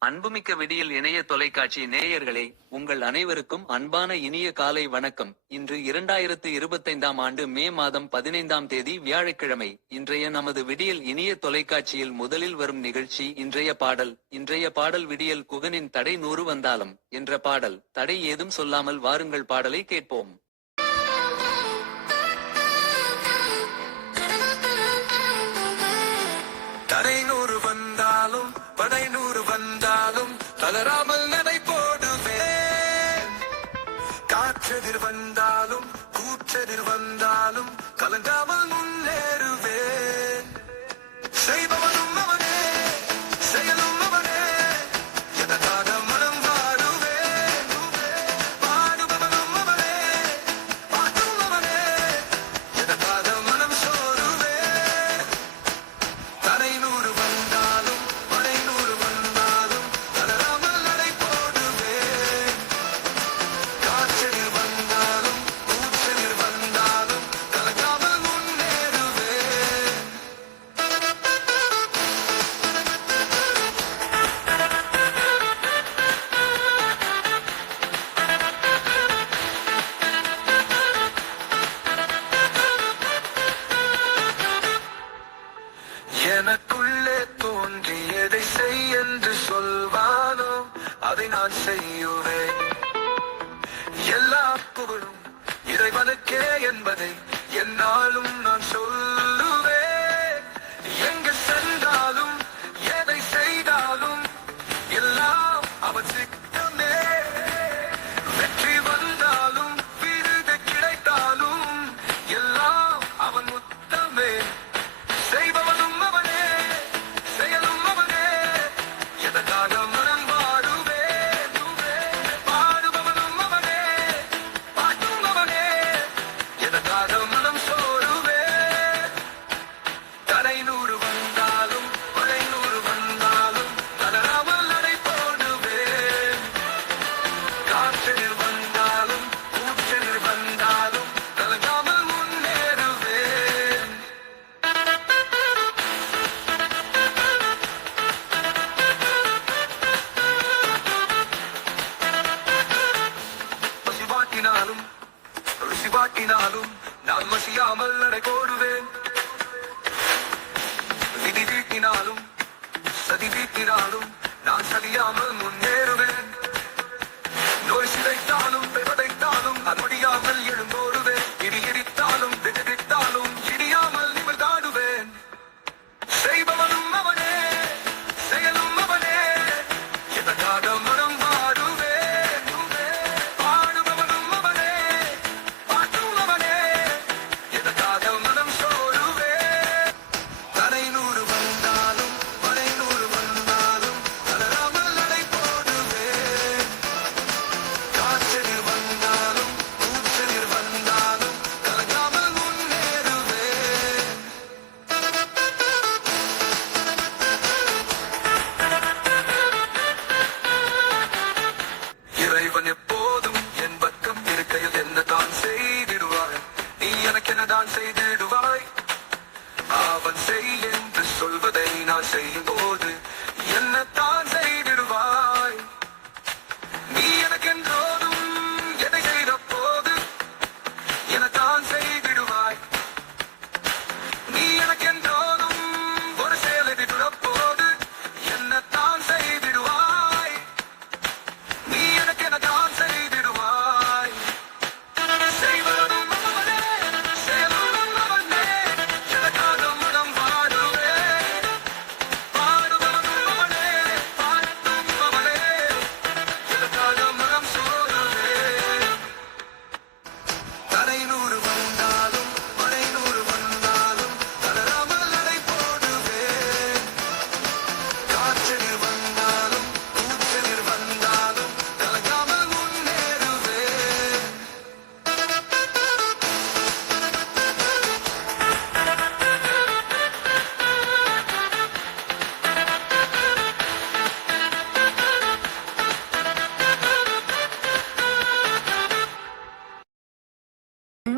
அன்புமிக்க விடியல் இணைய தொலைக்காட்சி நேயர்களே உங்கள் அனைவருக்கும் அன்பான இனிய காலை வணக்கம். இன்று இரண்டாயிரத்து இருபத்தைந்தாம் ஆண்டு மே மாதம் பதினைந்தாம் தேதி வியாழக்கிழமை. இன்றைய நமது விடியல் இனிய தொலைக்காட்சியில் முதலில் வரும் நிகழ்ச்சி இன்றைய பாடல். இன்றைய பாடல் விடியல் குகனின் தடை நூறு வந்தாலும் என்ற பாடல். தடை ஏதும் சொல்லாமல் வாருங்கள் பாடலை கேட்போம். படை நூறு வந்தாலும் தளராமல் நடை போடுவேன் காற்றெதிர் வந்தாலும் கூற்றெதிர் வந்தாலும் கலங்காமல் முன்னேறுவேன். செய்பவன் நான் செய்யுவேன். எல்லா புகழும் இறைவனுக்கே என்பதை என்னாலும்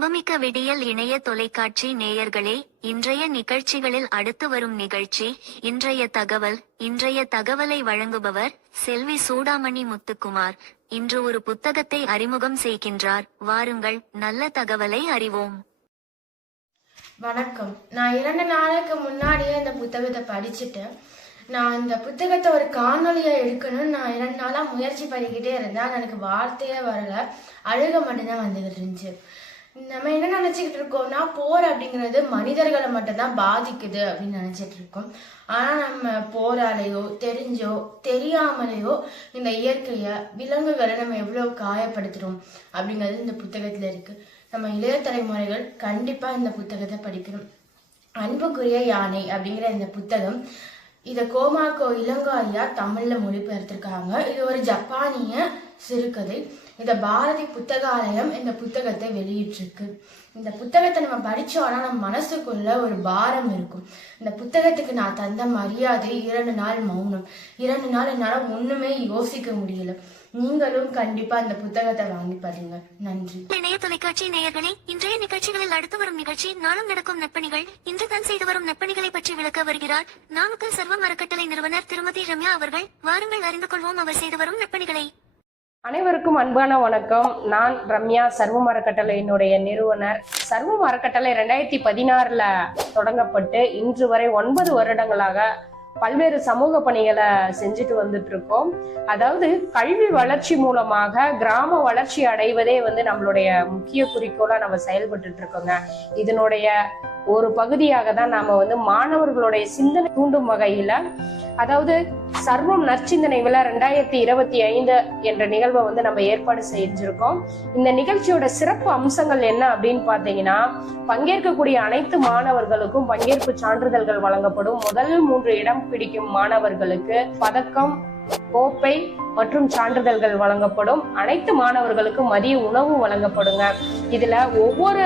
அன்புமிக்க விடியல் இணைய தொலைக்காட்சி நேயர்களே இன்றைய நிகழ்ச்சிகளில் அடுத்து வரும் நிகழ்ச்சி இன்றைய தகவல் இன்றைய தகவலை வழங்குபவர் செல்வி சூடாமணி முத்துக்குமார். இன்று ஒரு புத்தகத்தை அறிமுகம் செய்கின்றார். வாருங்கள் நல்ல தகவலை அறிவோம். வணக்கம். நான் இரண்டு நாளுக்கு முன்னாடியே இந்த புத்தகத்தை படிச்சுட்டேன் நான் இந்த புத்தகத்தை ஒரு காணொலியை எடுக்கணும்னு நான் இரண்டு நாளா முயற்சி பண்ணிக்கிட்டே இருந்தேன். எனக்கு வார்த்தையே வரல. அழுக மட்டும்தான் வந்துகிட்டு இருந்துச்சு. நம்ம என்ன நினைச்சுக்கிட்டு இருக்கோம்னா போர் அப்படிங்கிறது மனிதர்களை மட்டும்தான் பாதிக்குது அப்படின்னு நினைச்சிட்டு இருக்கோம். ஆனால் நம்ம போராலையோ தெரிஞ்சோ தெரியாமலேயோ இந்த இயற்கையை விலங்குகளை நம்ம எவ்வளோ காயப்படுத்துகிறோம் அப்படிங்கிறது இந்த புத்தகத்தில் இருக்குது நம்ம இளைய தலைமுறைகள் கண்டிப்பாக இந்த புத்தகத்தை படிக்கணும். அன்புக்குரிய யானை அப்படிங்கிற இந்த புத்தகம் இதை கோமாக்கோ இளங்கோ ஐயா தமிழில் மொழிபெயர்த்திருக்காங்க. இது ஒரு ஜப்பானிய சிறுகதை இந்த பாரதி புத்தகாலயம் இந்த புத்தகத்தை வெளியிட்டிருக்கு. இந்த புத்தகத்தை நம்ம படித்தோம்னா நம்ம மனசுக்குள்ள ஒரு பாரம் இருக்கும். இந்த புத்தகத்துக்கு நான் தந்த மரியாதை இரண்டு நாள் மௌனம். இரண்டு நாள் என்னால் ஒன்றுமே யோசிக்க முடியல. நீங்களும் கண்டிப்பா இந்த புத்தகத்தை வாங்கி பாருங்க நன்றி. இணைய தொலைக்காட்சி நேயர்களே இன்றைய நிகழ்ச்சிகளில் அடுத்து வரும் நிகழ்ச்சி நாளும் நடக்கும் நற்பணிகள் இன்று தான் செய்து வரும் நற்பணிகளை பற்றி விளக்க வருகிறார் நாமக்கல் சர்வம் அறக்கட்டளை நிறுவனர் திருமதி ரம்யா அவர்கள். வாருங்கள் அறிந்து கொள்வோம் அவர் செய்து வரும் நற்பணிகளை அனைவருக்கும் அன்பான வணக்கம். நான் ரம்யா சர்வம் அறக்கட்டளையினுடைய நிறுவனர். சர்வ மரக்கட்டளை ரெண்டாயிரத்தி பதினாறுல தொடங்கப்பட்டு இன்று வரை ஒன்பது வருடங்களாக பல்வேறு சமூக பணிகளை செஞ்சுட்டு வந்துட்டு இருக்கோம் அதாவது கல்வி வளர்ச்சி மூலமாக கிராம வளர்ச்சி அடைவதே வந்து நம்மளுடைய முக்கிய குறிக்கோளா நம்ம செயல்பட்டு இருக்கோங்க இதனுடைய ஒரு பகுதியாக தான் நாம வந்து மாணவர்களுடைய சிந்தனை தூண்டும் வகையில அதாவது சர்வம் நற்சிந்தனை விழா ரெண்டாயிரத்தி இருபத்தி ஐந்து என்ற நிகழ்வை வந்து நம்ம ஏற்பாடு செஞ்சிருக்கோம். இந்த நிகழ்ச்சியோட சிறப்பு அம்சங்கள் என்ன அப்படின்னு பாத்தீங்கன்னா பங்கேற்கக்கூடிய அனைத்து மாணவர்களுக்கும் பங்கேற்பு சான்றிதழ்கள் வழங்கப்படும். முதல் மூன்று இடம் பிடிக்கும் மாணவர்களுக்கு பதக்கம் கோப்பை மற்றும் சான்றிதழ்கள் வழங்கப்படும். அனைத்து மாணவர்களுக்கும் மதிய உணவு வழங்கப்படுங்க. இதுல ஒவ்வொரு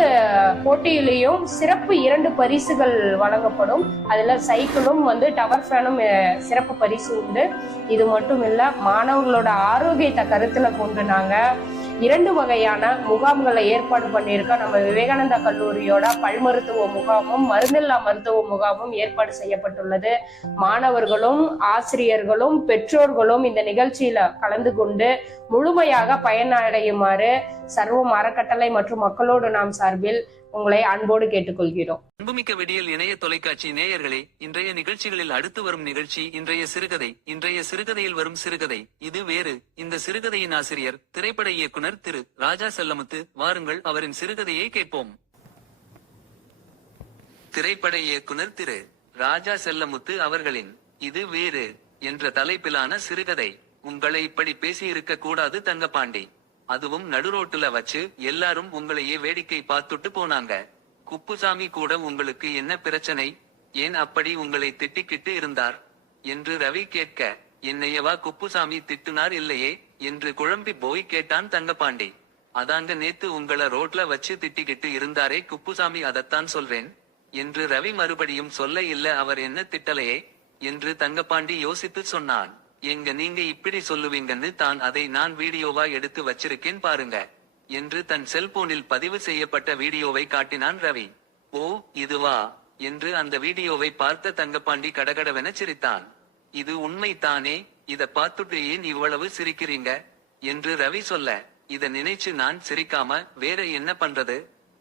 போட்டியிலையும் சிறப்பு இரண்டு பரிசுகள் வழங்கப்படும். அதுல சைக்கிளும் வந்து டவர் ஃபேனும் சிறப்பு பரிசு உண்டு. இது மட்டும் இல்ல மாணவர்களோட ஆரோக்கியத்தை கருத்துல கொண்டு நாங்க இரண்டு வகையான முகாம்களை ஏற்பாடு பண்ணியிருக்கோம். நம்ம விவேகானந்தா கல்லூரியோட பல் மருத்துவ முகாமும் மருந்தில்லா மருத்துவ முகாமும் ஏற்பாடு செய்யப்பட்டுள்ளது. மாணவர்களும் ஆசிரியர்களும் பெற்றோர்களும் இந்த நிகழ்ச்சியில கலந்து கொண்டு முழுமையாக பயனடையுமாறு சர்வம் அறக்கட்டளை மற்றும் மக்களோடு நாம் சார்பில் உங்களை அன்போடு கேட்டுக்கொள்கிறோம். அன்புமிக்க விடியல் இணைய தொலைக்காட்சி நேயர்களே இன்றைய நிகழ்ச்சிகளில் அடுத்து வரும் நிகழ்ச்சி இன்றைய சிறுகதை இன்றைய சிறுகதையில் வரும் சிறுகதை. இது வேறு இந்த சிறுகதையின் ஆசிரியர் திரைப்பட இயக்குனர் திரு ராஜா செல்லமுத்து. வாருங்கள் அவரின் சிறுகதையை கேட்போம். திரைப்பட இயக்குனர் திரு ராஜா செல்லமுத்து அவர்களின் இது வேறு என்ற தலைப்பிலான சிறுகதை. உங்களை இப்படி பேசியிருக்க கூடாது தங்கபாண்டி அதுவும் நடுரோட்டுல வச்சு எல்லாரும் உங்களையே வேடிக்கை பார்த்துட்டு போனாங்க. குப்புசாமி கூட உங்களுக்கு என்ன பிரச்சனை? ஏன் அப்படி உங்களை திட்டிக்கிட்டு இருந்தார்? என்று ரவி கேட்க என்னையவா குப்புசாமி திட்டுனார் இல்லையே? என்று குழம்பி போய் கேட்டான் தங்கபாண்டி அதாங்க நேத்து உங்கள ரோட்ல வச்சு திட்டிக்கிட்டு இருந்தாரே குப்புசாமி அதத்தான் சொல்றேன் என்று ரவி மறுபடியும் சொல்ல இல்ல அவர் என்ன திட்டலையே? என்று தங்கபாண்டி யோசித்து சொன்னான். எங்க நீங்க இப்படி சொல்லுவீங்கன்னு தான் அதை நான் வீடியோவா எடுத்து வச்சிருக்கேன் பாருங்க. என்று தன் செல்போனில் பதிவு செய்யப்பட்ட வீடியோவை காட்டினான் ரவி. ஓ இதுவா? என்று அந்த வீடியோவை பார்த்த தங்கபாண்டி கடகடவென சிரித்தான். இது உண்மைதானே? இத பார்த்துட்டு ஏன் இவ்வளவு சிரிக்கிறீங்க? என்று ரவி சொல்ல இத நினைச்சு நான் சிரிக்காம வேற என்ன பண்றது?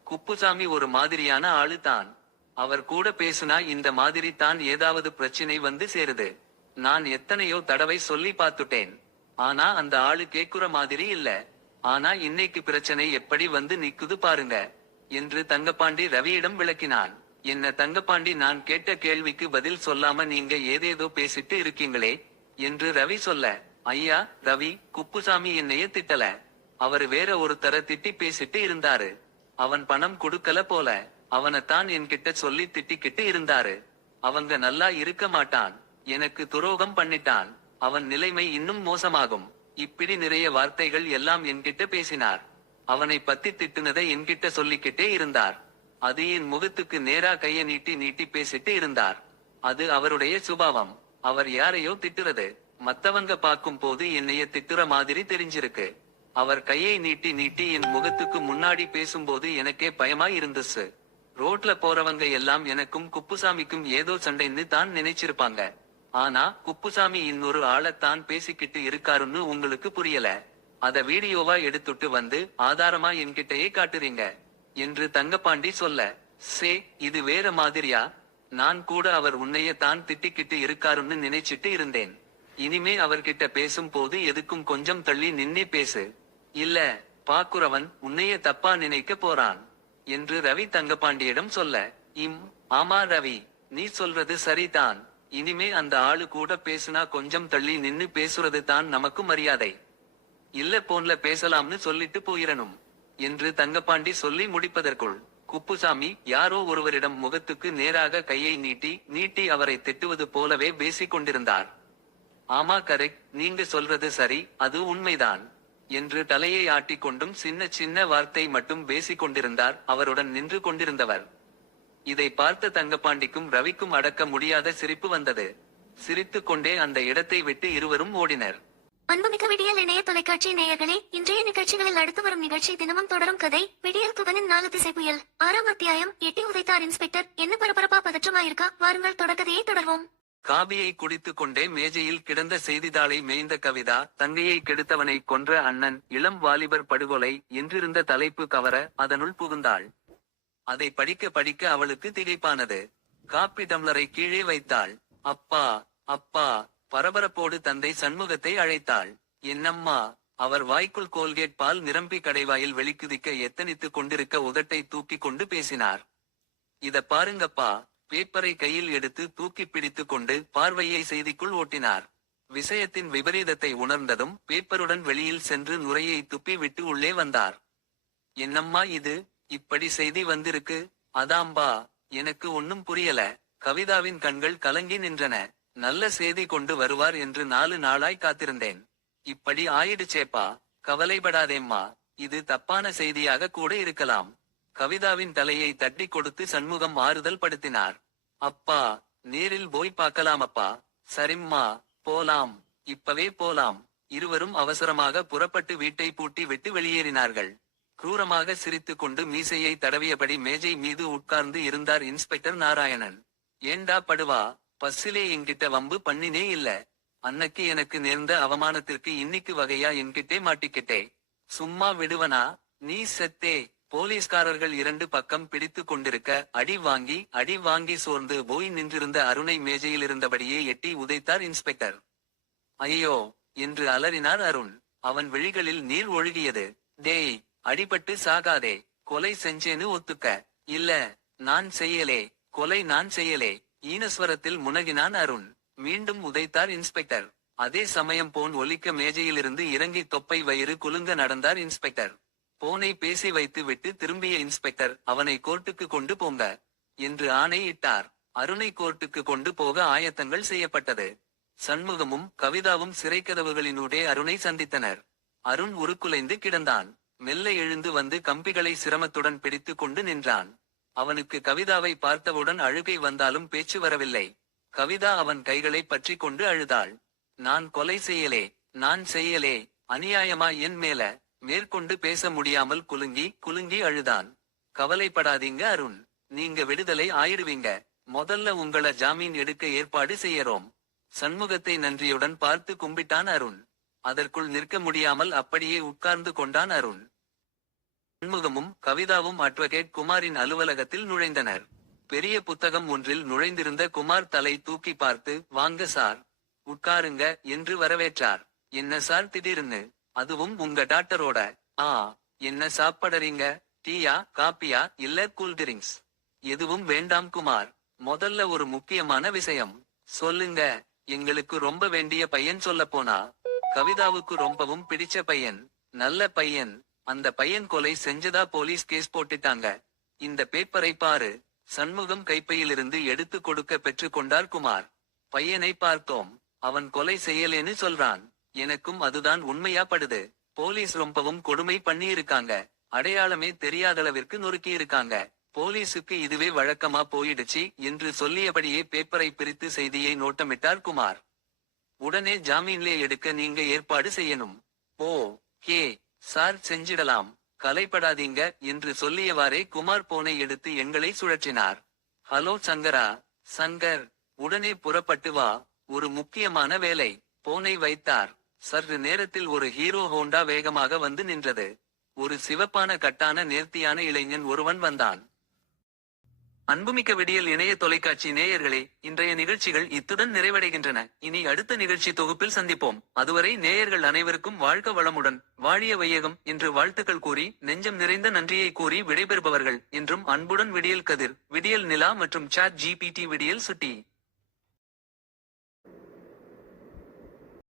குப்புசாமி ஒரு மாதிரியான ஆளு தான் அவர் கூட பேசுனா இந்த மாதிரி தான் ஏதாவது பிரச்சனை வந்து சேருது. நான் எத்தனையோ தடவை சொல்லி பார்த்துட்டேன். ஆனா அந்த ஆளு கேக்குற மாதிரி இல்ல. ஆனா இன்னைக்கு பிரச்சனை எப்படி வந்து நிக்குது பாருங்க. என்று தங்கப்பாண்டி ரவியிடம் விளக்கினான். என்ன தங்கப்பாண்டி நான் கேட்ட கேள்விக்கு பதில் சொல்லாம நீங்க ஏதேதோ பேசிட்டு இருக்கீங்களே என்று ரவி சொல்ல ஐயா ரவி குப்புசாமி என்னைய திட்டல. அவரு வேற ஒருத்தர திட்டி பேசிட்டு இருந்தாரு. அவன் பணம் கொடுக்கல போல. அவனைத்தான் என்கிட்ட சொல்லி திட்டிக்கிட்டு இருந்தாரு. அவங்க நல்லா இருக்க மாட்டான். எனக்கு துரோகம் பண்ணிட்டான் அவன் நிலைமை இன்னும் மோசமாகும். இப்படி நிறைய வார்த்தைகள் எல்லாம் என்கிட்ட பேசினார். அவனை பத்தி திட்டுனதை என்கிட்ட சொல்லிக்கிட்டே இருந்தார். அது என் முகத்துக்கு நேரா கைய நீட்டி நீட்டி பேசிட்டு இருந்தார். அது அவருடைய சுபாவம். அவர் யாரையோ திட்டுறது. மத்தவங்க பார்க்கும் போது என்னைய திட்டுற மாதிரி தெரிஞ்சிருக்கு. அவர் கையை நீட்டி நீட்டி என் முகத்துக்கு முன்னாடி பேசும்போது எனக்கே பயமா இருந்துச்சு. ரோட்ல போறவங்க எல்லாம் எனக்கும் குப்புசாமிக்கும் ஏதோ சண்டைன்னு தான் நினைச்சிருப்பாங்க. ஆனா குப்புசாமி இன்னொரு ஆளத்தான் பேசிக்கிட்டு இருக்காருன்னு உங்களுக்கு புரியல. அத வீடியோவா எடுத்துட்டு வந்து ஆதாரமா என்கிட்டயே காட்டுறீங்க என்று தங்கப்பாண்டி சொல்ல சே இது வேற மாதிரியா? நான் கூட அவர் உன்னைய தான் திட்டிக்கிட்டு இருக்காருன்னு நினைச்சிட்டு இருந்தேன். இனிமே அவர்கிட்ட பேசும் போது எதுக்கும் கொஞ்சம் தள்ளி நின்னே பேசு. இல்ல பாக்குறவன் உன்னைய தப்பா நினைக்க போறான் என்று ரவி தங்கபாண்டியிடம் சொல்ல இம் ஆமா ரவி நீ சொல்றது சரிதான். இனிமே அந்த ஆளு கூட பேசுனா கொஞ்சம் தள்ளி நின்னு பேசுறது தான் நமக்கு மரியாதை. இல்ல போன்ல பேசலாம்னு சொல்லிட்டு போயிடணும் என்று தங்கப்பாண்டி சொல்லி முடிப்பதற்குள் குப்புசாமி யாரோ ஒருவரிடம் முகத்துக்கு நேராக கையை நீட்டி நீட்டி அவரை திட்டுவது போலவே பேசிக் கொண்டிருந்தார் ஆமா கரெக்ட் நீங்க சொல்றது சரி அது உண்மைதான் என்று தலையை ஆட்டிக் கொண்டும் சின்ன சின்ன வார்த்தை மட்டும் பேசிக் கொண்டிருந்தார் அவருடன் நின்று கொண்டிருந்தவர். இதை பார்த்த தங்கப்பாண்டிக்கும் ரவிக்கும் அடக்க முடியாத சிரிப்பு வந்தது. சிரித்துக் கொண்டே அந்த இடத்தை விட்டு இருவரும் ஓடினர். அன்புமிக்க விடியல் இணைய தொலைக்காட்சி நேயர்களே இன்றைய நிகழ்ச்சிகளில் அடுத்து வரும் நிகழ்ச்சி தினமும் தொடரும் கதை விடியல் துகனின் நாலு திசை புயல். ஆறாம் அத்தியாயம் எட்டி உதைத்தார் இன்ஸ்பெக்டர். என்ன பரபரப்பா பதற்றமாயிருக்கா? வாருங்கள் தொடர்கதையை தொடர்வோம். காபியை குடித்துக் கொண்டே மேஜையில் கிடந்த செய்தித்தாளை மேய்ந்த கவிதா தங்கையை கெடுத்தவனை கொன்ற அண்ணன் இளம் வாலிபர் படுகொலை என்றிருந்த தலைப்பு கவர அதனுள் புகுந்தாள். அதை படிக்க படிக்க அவளுக்கு திகைப்பானது காப்பி டம்ளரை கீழே வைத்தாள். அப்பா அப்பா பரபரப்போடு தந்தை சண்முகத்தை அழைத்தாள். என்னம்மா அவர் வாய்க்குள் கோல்கேட் பால் நிரம்பி கடைவாயில் வெளிக்குதிக்க எத்தனித்துக் கொண்டிருக்க உதட்டை தூக்கி கொண்டு பேசினார். இத பாருங்கப்பா பேப்பரை கையில் எடுத்து தூக்கி பிடித்துக் கொண்டு பார்வையை செய்திக்குள் ஓட்டினார். விஷயத்தின் விபரீதத்தை உணர்ந்ததும் பேப்பருடன் வெளியில் சென்று நுரையை துப்பி விட்டு உள்ளே வந்தார். என்னம்மா இது? இப்படி செய்தி வந்திருக்கு. அதாம்பா எனக்கு ஒன்னும் புரியல. கவிதாவின் கண்கள் கலங்கி நின்றன. நல்ல செய்தி கொண்டு வருவார் என்று நாலு நாளாய் காத்திருந்தேன். இப்படி ஆயிடுச்சேப்பா கவலைப்படாதேம்மா. இது தப்பான செய்தியாக கூட இருக்கலாம். கவிதாவின் தலையை தட்டி கொடுத்து சண்முகம் ஆறுதல் படுத்தினார். அப்பா நேரில் போய் பார்க்கலாமப்பா. சரிம்மா போலாம். இப்பவே போலாம். இருவரும் அவசரமாக புறப்பட்டு வீட்டை பூட்டி விட்டு வெளியேறினார்கள். குரூரமாக சிரித்து கொண்டு மீசையை தடவியபடி மேஜை மீது உட்கார்ந்து இருந்தார் இன்ஸ்பெக்டர் நாராயணன். ஏண்டா படுவா? பஸ்ஸிலே என்கிட்ட வம்பு பண்ணினே இல்ல. அன்னைக்கு எனக்கு நேர்ந்த அவமானத்திற்கு இன்னைக்கு வகையா என்கிட்டே மாட்டிக்கிட்டே. சும்மா விடுவனா? நீ செத்தே. போலீஸ்காரர்கள் இரண்டு பக்கம் பிடித்து கொண்டிருக்க அடி வாங்கி அடி வாங்கி சோர்ந்து போய் நின்றிருந்த அருணை மேஜையில் இருந்தபடியே எட்டி உதைத்தார் இன்ஸ்பெக்டர். ஐயோ என்று அலறினார் அருண். அவன் விழிகளில் நீர் ஒழுகியது. டேய் அடிபட்டு சாகாதே கொலை செஞ்சேன்னு ஒத்துக்க. இல்ல நான் செய்யலே கொலை நான் செய்யலே ஈனஸ்வரத்தில் முனகினான் அருண். மீண்டும் உதைத்தார் இன்ஸ்பெக்டர். அதே சமயம் போன் ஒலிக்க மேஜையிலிருந்து இறங்கி தொப்பை வயிறு குலுங்க நடந்தார் இன்ஸ்பெக்டர். போனை பேசி வைத்து விட்டு திரும்பிய இன்ஸ்பெக்டர் அவனை கோர்ட்டுக்கு கொண்டு போங்க என்று ஆணையிட்டார் அருணை கோர்ட்டுக்கு கொண்டு போக ஆயத்தங்கள் செய்யப்பட்டது. சண்முகமும் கவிதாவும் சிறைக்கதவுகளினூடே அருணை சந்தித்தனர். அருண் உருக்குலைந்து கிடந்தான். மெல்ல எழுந்து வந்து கம்பிகளை சிரமத்துடன் பிடித்துக் கொண்டு நின்றான். அவனுக்கு கவிதாவை பார்த்தவுடன் அழுகை வந்தாலும் பேச்சு வரவில்லை. கவிதா அவன் கைகளை பற்றி கொண்டு அழுதாள். நான் கொலை செய்யலே நான் செய்யலே அநியாயமா என் மேல? மேற்கொண்டு பேச முடியாமல் குலுங்கி குலுங்கி அழுதான். கவலைப்படாதீங்க அருண். நீங்க விடுதலை ஆயிடுவீங்க. முதல்ல உங்கள ஜாமீன் எடுக்க ஏற்பாடு செய்யறோம். சண்முகத்தை நன்றியுடன் பார்த்து கும்பிட்டான் அருண். அதற்குள் நிற்க முடியாமல் அப்படியே உட்கார்ந்து கொண்டான் அருண். சண்முகமும் கவிதாவும் அட்வொகேட் குமாரின் அலுவலகத்தில் நுழைந்தனர். பெரிய புத்தகம் ஒன்றில் நுழைந்திருந்த குமார் தலை தூக்கி பார்த்து வாங்க சார் உட்காருங்க என்று வரவேற்றார். என்ன சார் திடீர்னு அதுவும் உங்க டாக்டரோட. ஆ என்ன சாப்பிடறீங்க? டீயா காப்பியா இல்ல கூல் ட்ரிங்க்ஸ்? எதுவும் வேண்டாம் குமார். முதல்ல ஒரு முக்கியமான விஷயம். சொல்லுங்க எங்களுக்கு ரொம்ப வேண்டிய பையன் சொல்ல போனா? கவிதாவுக்கு ரொம்பவும் பிடிச்ச பையன். நல்ல பையன். அந்த பையன் கொலை செஞ்சதா போலீஸ் கேஸ் போட்டுட்டாங்க. இந்த பேப்பரை பாரு. சண்முகம் கைப்பையிலிருந்து எடுத்து கொடுக்க பெற்று கொண்டார் குமார். பையனை பார்த்தோம். அவன் கொலை செய்யலேன்னு சொல்றான். எனக்கும் அதுதான் உண்மையா படுது போலீஸ் ரொம்பவும் கொடுமை பண்ணி இருக்காங்க அடையாளமே தெரியாதளவிற்கு நொறுக்கி இருக்காங்க போலீசுக்கு இதுவே வழக்கமா போயிடுச்சு என்று சொல்லியபடியே பேப்பரை பிரித்து செய்தியை நோட்டமிட்டார் குமார். உடனே ஜாமீன்லே எடுக்க நீங்க ஏற்பாடு செய்யணும். ஓ கே சார் செஞ்சிடலாம். கலைப்படாதீங்க என்று சொல்லியவாறே குமார் போனை எடுத்து எங்களை சுழற்றினார். ஹலோ சங்கரா சங்கர் உடனே புறப்பட்டு வா. ஒரு முக்கியமான வேலை. போனை வைத்தார். சற்று நேரத்தில் ஒரு ஹீரோ ஹோண்டா வேகமாக வந்து நின்றது. ஒரு சிவப்பான கட்டான நேர்த்தியான இளைஞன் ஒருவன் வந்தான். அன்புமிக்க விடியல் இணைய தொலைக்காட்சி நேயர்களே இன்றைய நிகழ்ச்சிகள் இத்துடன் நிறைவடைகின்றன. இனி அடுத்த நிகழ்ச்சி தொகுப்பில் சந்திப்போம். அதுவரை நேயர்கள் அனைவருக்கும் வாழ்க வளமுடன். வாழிய வையகம் என்று வாழ்த்துக்கள் கூறி நெஞ்சம் நிறைந்த நன்றியை கூறி விடைபெறுபவர்கள் என்றும் அன்புடன் விடியல் கதிர் விடியல் நிலா மற்றும் சாட் ஜிபிடி விடியல் சுட்டி.